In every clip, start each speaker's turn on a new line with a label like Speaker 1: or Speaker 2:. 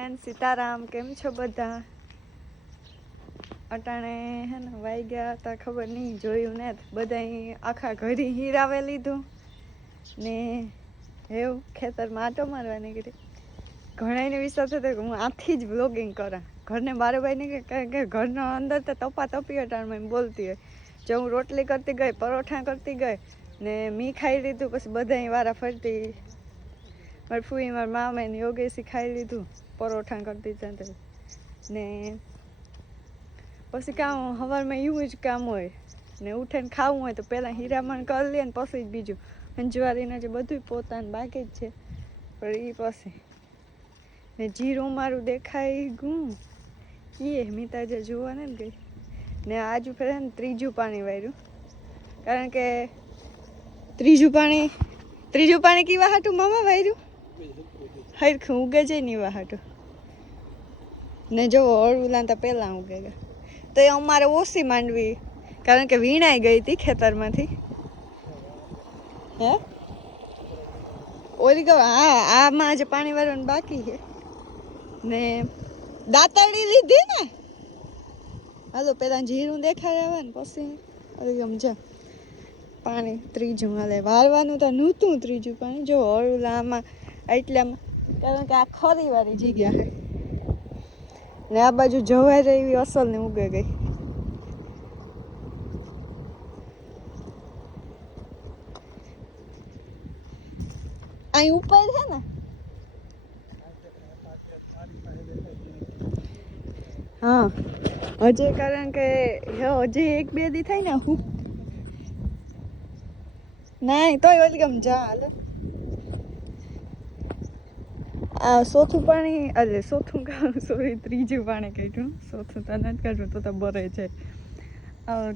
Speaker 1: Friend Sitaram, કેમ છો બધા? અટાણે હે ને વાઈ ગયા હતા ખબર નહીં, જોયું ને બધા આખા ઘરે હીરાવે લીધું. ને એવું ખેતરમાં આટો મારવા નીકળી. ઘણાને વિશ્વાસ હતો કે હું આથી જ બ્લોગિંગ કરા. ઘરને બારે ભાઈ ને કે ઘરનો અંદર તો તપા તપી અટાણમાં બોલતી હોય. જો હું રોટલી કરતી ગઈ, પરોઠા કરતી ગઈ, ને મી ખાઈ લીધું, પછી બધા વારા ફરતી. મારી ફૂઈ મારા મામે યોગેશી ખાઈ લીધું. પરોઠા કરતી ચાંતે ને પછી કામ સવારમાં એવું જ કામ હોય ને ઉઠીને ખાવું હોય તો પહેલાં હીરામણ કરી લે ને પછી જ બીજું. અંજવારીને જે બધું પોતાનું બાકી જ છે. પણ એ પછી. ને જીરું મારું દેખાય ગું કીએ મીતા જે જોવા ને ગઈ ને આજુ ફેરે ને ત્રીજું પાણી વાર્યું કારણ કે ત્રીજું પાણી ત્રીજું પાણી કેવા હાટું મામા વાર્યું હરખું ઉગે છે નહીં વાહાટું ને જો હળવું તો પહેલાં હું ગયા તો એ અમારે ઓછી માંડવી, કારણ કે વીણાઈ ગઈ હતી ખેતરમાંથી. હે? ઓલી કહો હા આમાં જે પાણી વાળવાનું બાકી છે. ને દાંતરડી લીધી ને? હાલો પેલા જીરું દેખાડ્યા ને પછી ઓલી સમજા પાણી ત્રીજું હાલે. વારવાનું તો નહોતું ત્રીજું પાણી. જો અળુલામાં એટલામાં કારણ કે આ ખરી વાળી જગ્યા છે. ને આ બાજુ જવાય એવી અસલ ને ઉગે ગઈ. અહીં ઉપર છે ને? હા. હજી કારણ કે હજી એક બે દી થાય ને હું. ના, તોય વેલકમ જા, હાલે. આ ચોથું પાણી અરે ચોથું કામ સોરી ત્રીજું પાણી કાઢ્યું. ચોથું તો નથી કાઢવું, તો તો બરે છે.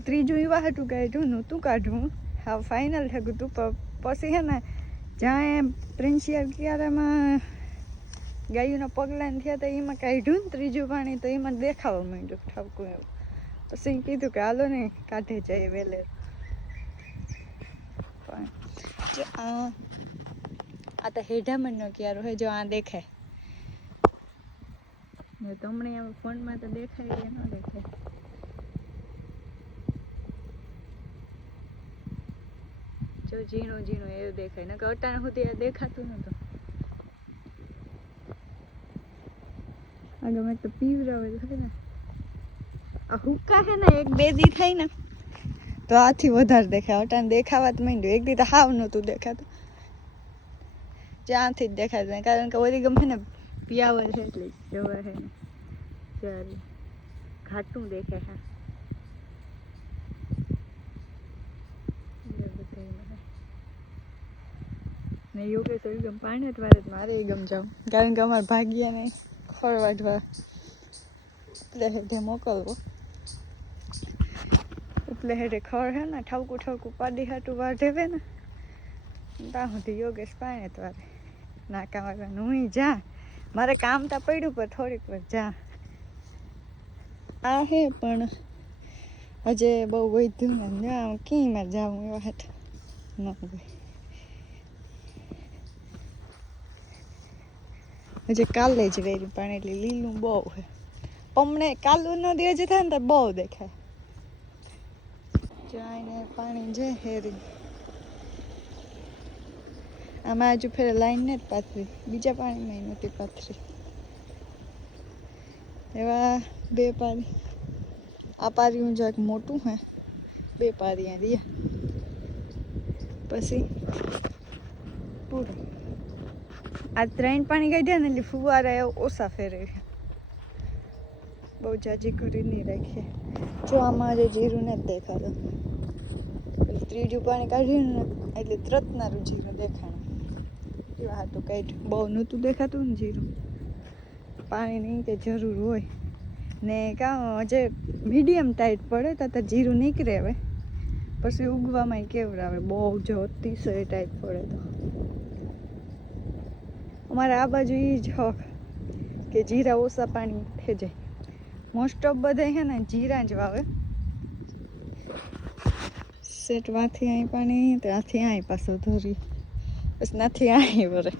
Speaker 1: ત્રીજું એવા હતું કાઢ્યું, નહોતું કાઢવું. હા ફાઇનલ થયું તું, પ- પછી હે ને, જ્યાં પ્રિન્સિયલ ક્યારેમાં ગાયોના પગલાં થયા હતા એમાં કાઢ્યું ને ત્રીજું પાણી, તો એમાં દેખાવા માંડ્યું ઠપકું એવું. પછી કીધું કે હાલો ને, કાઢે જાય વેલે. પણ આ તો હેઢામણનો ક્યારો હે જો આ દેખાય ને તમને એમ ફોનમાં તો દેખાય કે ન દેખાય. જો ઝીણું ઝીણું એવું દેખાય. નકર અટાણ સુધી આ દેખાતું નતું. આગળ મેં તો પીવરાવે થાય ને. હુક્કા છે ને, એક બે દી થાય ને, તો આથી વધારે દેખાય. અટાણ દેખાવા જ માંડ્યું. એક દી તો હાવ નહોતું દેખાતું. ત્યાંથી જ દેખાય છે. કારણ કે ઓરી ગમે ને પિયાવર છે એટલે જવા છે ત્યારે ઘાટું દેખાય હા એ ને યોગેશ ઓલી ગમ પાણી વારે જ મારે એ ગમ જાઉં. કારણ કે અમારા ભાગ્યાને ખોળ વાઢવા એટલે હેઠે મોકલવો. એટલે હેઠે ખડ હે ને ઠાવકું ઠાવકું પાડી હાટું વાઢે ને. ત્યાં સુધી યોગેશ પાણી વારે નાકા વાગવાનું હું જા. મારે કામ તો પડ્યું, પણ થોડીક વાર જા. આ હે પણ હજે બહુ વધ્યું ને ક્યાંય મારે જાવું એવા હાથ. હજે કાલે જ વેર્યું, પાણી એટલે લીલું બહુ હે. પમને કાલું નો દિવસ થાય ને તો બહુ દેખાય. જાયને પાણી જે હેરી આમાં હજુ ફેર લાઈન ને જ પાથરી. બીજા પાણીમાં નહોતી પાથરી. એવા બે પારી આ પારીનું જરાક મોટું હે, બે પારી રહ્યા. પછી પૂરું. આ ત્રણ પાણી કાઢ્યા ને એટલે ફુવારા એ ઓછા ફેરે બહુ જાજી કરી નહીં રાખીએ જો આમાં જે જીરું નથી દેખાતું. ત્રીજું પાણી કાઢ્યું ને, એટલે ત્રતનારું જીરું દેખાણું એવા હતું કાઢ્યું બહુ નહોતું દેખાતું ને જીરું. પાણીની કે જરૂર હોય. ને કાં જે મીડિયમ ટાઈટ પડે ત્યાં જીરું નીકળે હવે. પછી ઉગવામાં કેવડાવે? બહુ જ અતિશય ટાઈટ પડે તો. અમારે આ બાજુ એ જ હક કે જીરા ઓછા પાણી થઈ જાય. મોસ્ટ ઓફ બધે છે ને જીરા જ વાવે. સેટ વાથી અહીં પાણી, ત્યાંથી અહીં પાછો ધોરી. બસ નથી અહીં વરે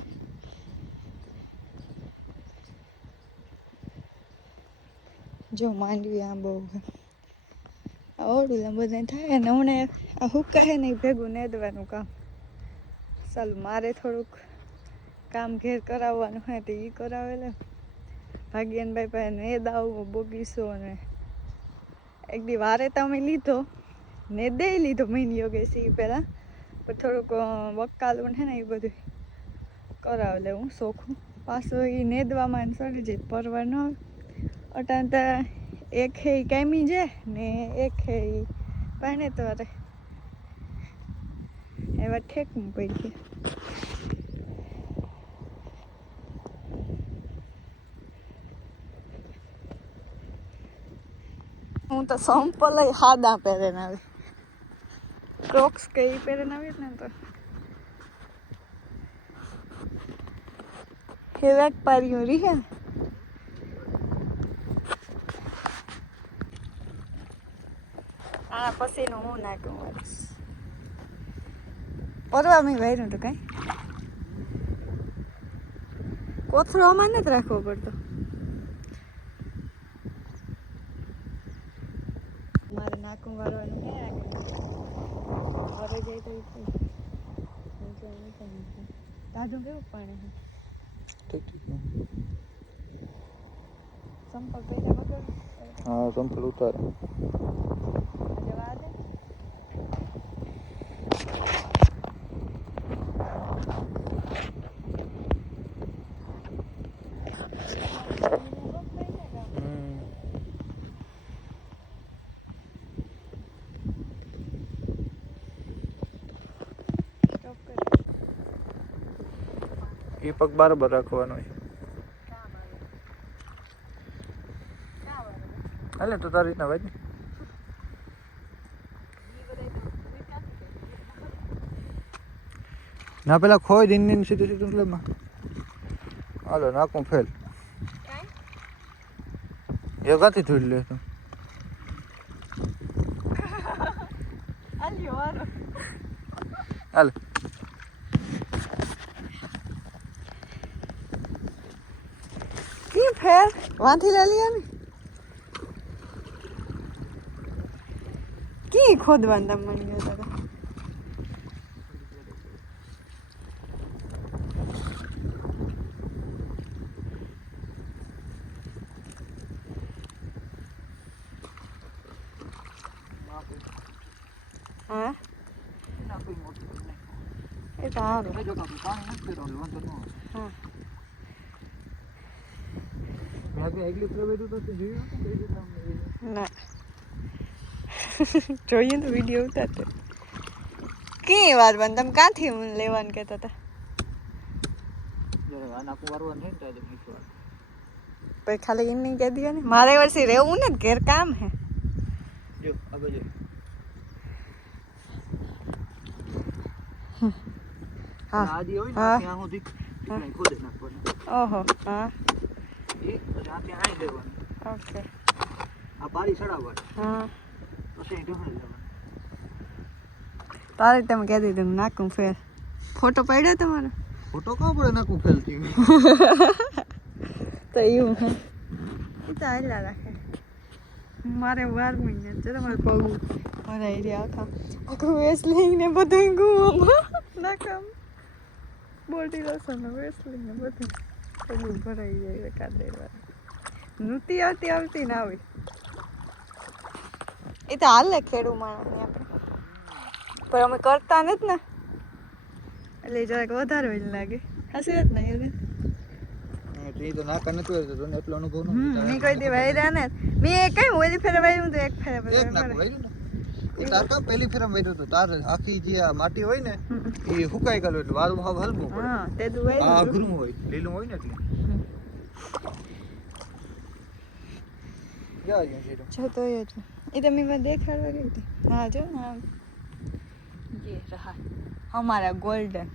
Speaker 1: જો માંડવી આ બહુ ઓડું બધા થાય ને હમણાં આ હુકાય ને ઈ ભેગું નેદવાનું કામ ચાલો મારે થોડુંક કામ ઘેર કરાવવાનું હોય તો એ કરાવેલે ભાગ્યનભાઈ પાસે નેદ આવું બગીચો અને એક દી વારે તમે લીધો ને દે લીધો મહિની યોગેશ એ પહેલાં પણ થોડુંક વકાલું છે ને એ બધું કરાવે લે હું સોખું. પાછો એ નેદવામાં સડી જાય પરવા ન આવે અટાણ તો એક હે કેમી જે ને એક હે પાણે તો અરે એવા ઠેકવું પડી. હું તો સંપલ હાદા પહેરે આવી ક્રોક્સ કે ઈ પહેરીને આવી ને તો હેવાક પાર્યું રહી હે આના પછીનું હું નાટું વાળીશ પરવા મેં વાર્યું તો કાંઈ કોથળો આમાં નથી રાખવો પડતો નાકું વાળવાનું હે આગળ ઘરે જાય તો. તાજું કેવું પાણી
Speaker 2: ઠીક ઠીક.
Speaker 1: સંપલ પહેર્યા વગર
Speaker 2: હા સંપલ ઉતારે
Speaker 1: જવા દે સ્ટોપ કરી
Speaker 2: એ પગ બરાબર રાખવાનો
Speaker 1: વાળું
Speaker 2: હાલે તો તારી રીતના
Speaker 1: કર્યું?
Speaker 2: ના પેલા ખોઈ દિન દિન સીધું સીધું એટલે હાલો નાખું ફેલ? એ કાથી ધોઈ લે તું. હાલ.
Speaker 1: ફેર? વાંથી લઈ લિયા ને કી ખોદવાનું તમે મને કહેતા હતા એ સારું હા. ના જોઈએ તો વીડિયો ઉતારતો કી વાર બંધ તમે ક્યાંથી મને લેવાનું કહેતા હતા પછી ખાલી એમ નહીં કહી દે ને મારે વર્ષે રહેવું ને ઘેર કામ હે હા
Speaker 2: આદિ હોય ને
Speaker 1: હા.
Speaker 2: ત્યાં સુધી ટીકડાઈ ખોદે નાખવાની.
Speaker 1: ઓહો હા
Speaker 2: એ પછી આ ત્યાં આઈ દેવાની.
Speaker 1: ઓકે.
Speaker 2: આ પારી ચડાવવાની.
Speaker 1: હા.
Speaker 2: પછી ઢોળી લેવાની.
Speaker 1: તારે તમે કહી દીધું નાખું ફેર. ફોટો પડ્યો તમારો?
Speaker 2: ફોટો કાં પડે નાખું ફેલ થયું?
Speaker 1: તો એવું હે. એ તો હાલ્યા રાખે. મારે વાર મહિના છે મારે પગ ભરાઈ રહ્યા આખા આખું વેસ ને બધું ગુવામાં નાખમ બોડી લોશન વેસ ને બધું પગ ભરાઈ જાય કાદે વાર. નૃત્ય આવતી આવતી ના આવી. એ તો હાલે ખેડૂ માણસને આપણે. પણ અમે કરતા નથી ને. એટલે જરાક વધારે વેલ લાગે. હસી વાત નહીં
Speaker 2: તો નાકા નતું આવ્યું તો તને એટલો અનુભવ ન
Speaker 1: હમ મેં કોઈ દી વાયરા ને. મેં કઈ ઓલી ફેર વાયરું તો એક ફેર
Speaker 2: વાયરું તાર કામ પહેલી ફેરા વાયરું હતું. તાર આખી જે આ માટી હોય ને એ હુકાઈ ગયેલું એટલે વારું હાવ હલવું પડે.
Speaker 1: તું
Speaker 2: આ અઘરું હોય લીલું હોય ને એટલે. જા અહીંયા સીધું.
Speaker 1: જો તો એ જો એ તો મેં દેખાડવા ગઈ હતી હા જો ને આમ ये रहा हमारा गोल्डन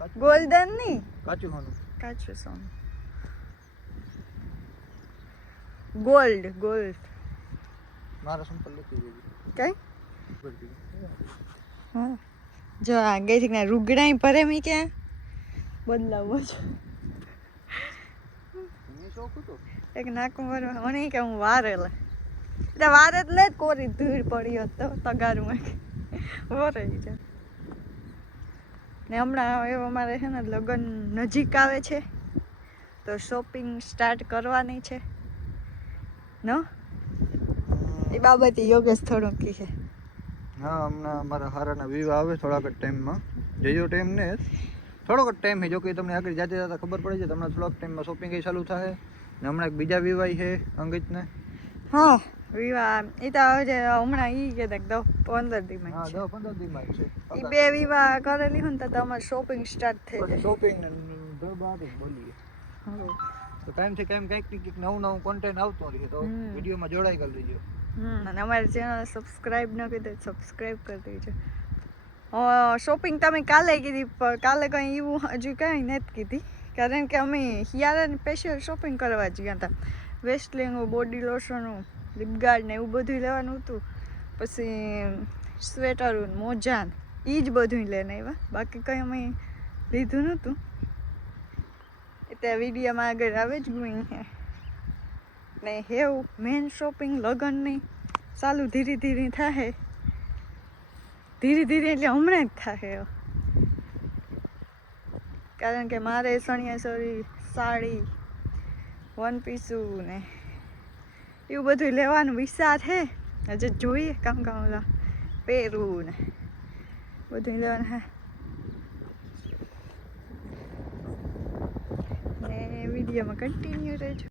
Speaker 2: કાચું
Speaker 1: गोल्डन नहीं
Speaker 2: કાચું ખાનું
Speaker 1: કાચું સોનું ગોલ્ડ ગોલ્ડ
Speaker 2: મારા સંપલ લેતી જજો
Speaker 1: કઈ હા જો આ ગઈ થી રૂગડાઈ ભરે મી ક્યાં બદલાવો છે
Speaker 2: એ શોખ હતો
Speaker 1: એક નાકું ભરવા મને કે હું વારેલા. એટલે વાર એટલે જ કોરી ધૂળ પડી હતો તગારમાં વરાઈ છે ને હમણાં એવો અમારે છે ને લગ્ન નજીક આવે છે તો શોપિંગ સ્ટાર્ટ કરવાની છે. નો? એ બાબતે યોગેશ થોડું કહે છે.
Speaker 2: હા હમણાં અમારા હારાના વિવાહ આવે થોડાક ટાઈમમાં જજો ટાઈમ ને થોડોક ટાઈમ છે. જો કે તમને આગળ જાતે જાતે ખબર પડે છે તમને થોડોક ટાઈમમાં શોપિંગ એ ચાલુ થશે ને હમણાં એક બીજા વિવાહ છે અંગિતને
Speaker 1: હા વિવાહ. એ તો હવે જે હમણાં ઈ કે દસ પંદર દીમાં
Speaker 2: હા દો પંદર દી માં છે.
Speaker 1: એ બે વિવાહ કરેલી હોય ને તો તમારે શોપિંગ સ્ટાર્ટ થઈ જાય.
Speaker 2: શોપિંગ ને ગરબા બોલીએ. તો ટાઈમથી ટાઈમ કંઈક કંઈક નવું નવું કોન્ટેન્ટ આવતો રહે તો. વિડીયોમાં જોડાઈ કરી દેજો.
Speaker 1: હમ. અને અમારી ચેનલ સબસ્ક્રાઇબ ન કરી તો સબસ્ક્રાઇબ કરી દેજો. શોપિંગ તમે કાલે કીધી, પણ કાલે કંઈ એવું હજુ કંઈ નથી કીધી. કારણ કે અમે હિયારાની સ્પેશિયલ શોપિંગ કરવા જ ગયા હતા. વેસ્ટલિંગો બોડી લોશનો લિપગાર્ડ ને એવું બધું લેવાનું હતું. પછી સ્વેટરો મોજા એ જ બધું લઈને આવ્યા. બાકી કંઈ અમે લીધું નહોતું. એટલે વિડીયોમાં આગળ આવે જ છે ને હેવ મેન શોપિંગ લગ્નની, ચાલુ ધીરે ધીરે થાય. ધીરે ધીરે એટલે હમણાં જ થાય કારણ કે મારે સણિયાસોરી સાડી, વન પીસું ને એવું બધું લેવાનું વિચાર છે હજુ જોઈએ કામ કામ પહેરવું ને બધું લેવાનું હે. ને વિડીયોમાં કન્ટિન્યુ રહેજો.